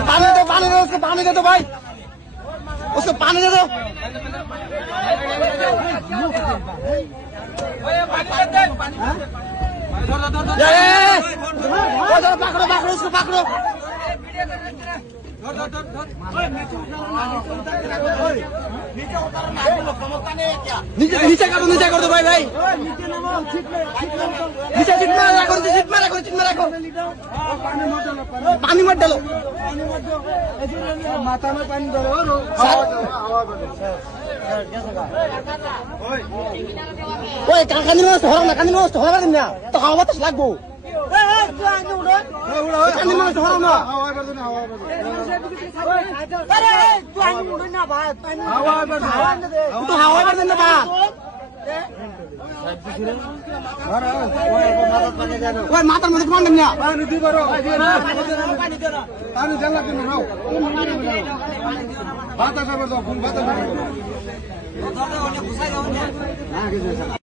पानी दे उसको पानी दे दो भाई, उसको पानी दे दो। पकड़ो पकड़ो उसको पकड़ो। नीचे कर दो भाई भाई, नीचे सीट मारा करो। पानी मत डालो, माथा में पानी डालो। ओए कानी में हरा ना तो हवा बातास लागबो। कानी में हरा ना तो हवा बातास ना बा। ওই মাথার মধ্যে কোন না পানি দি বড় পানি জানলা কেন নাও বাতাস হবে যখন বাতাস হবে